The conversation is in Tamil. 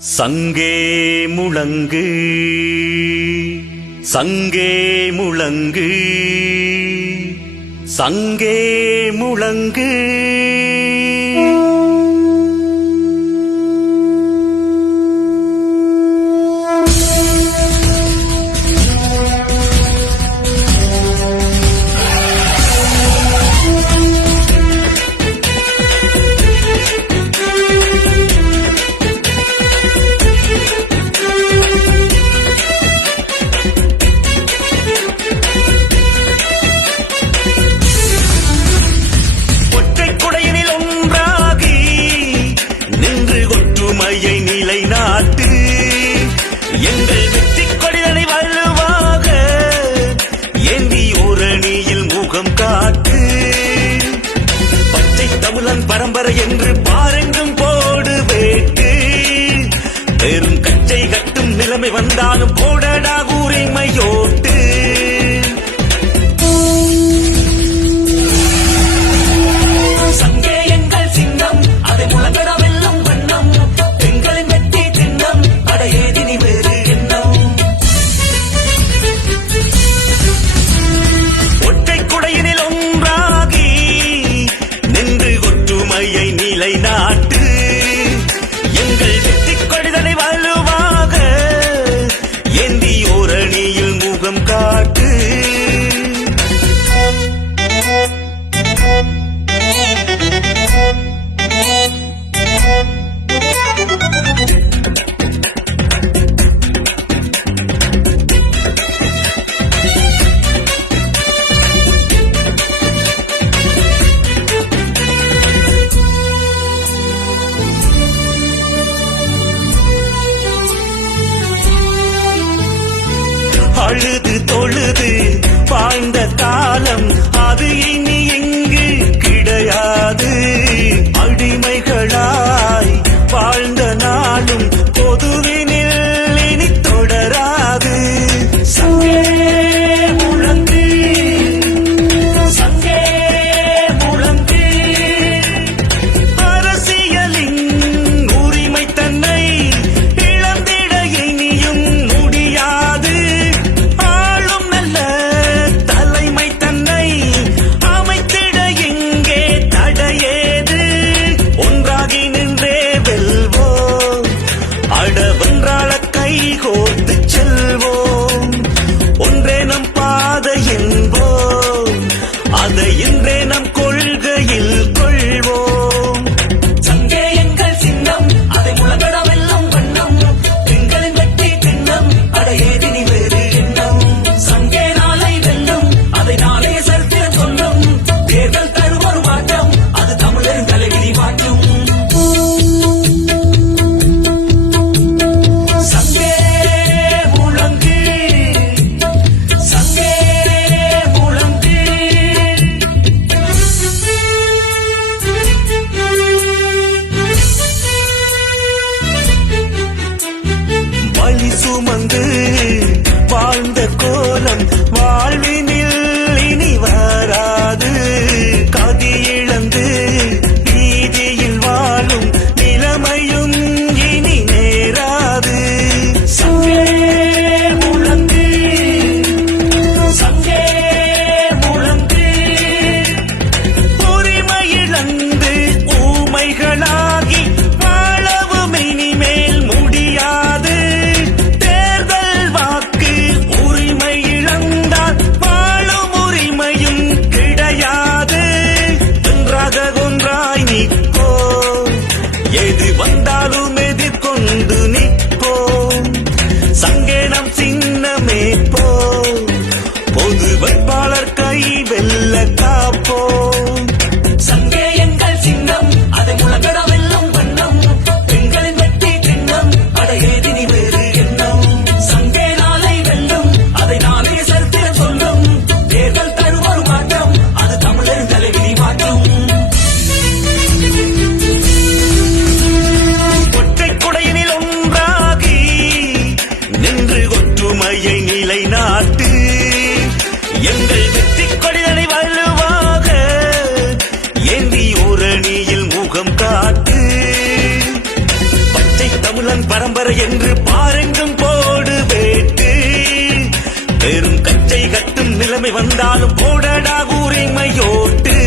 சங்கே முழங்கு சங்கே முழங்கு சங்கே முழங்கு. நிலைமை வந்தாலும் போடடா உரிமையோட்டு தோரணியில் முகம் காட்ட de. வந்து எது வந்தாலும் எதிர்கொண்டு பூரணியில் முகம் காட்டு. பச்சை தமிழன் பரம்பரை என்று பாருங்கும் போடு வேட்டு. பெரும் கச்சை கட்டும் நிலைமை வந்தாலும் போடடா உரிமையோட்டு.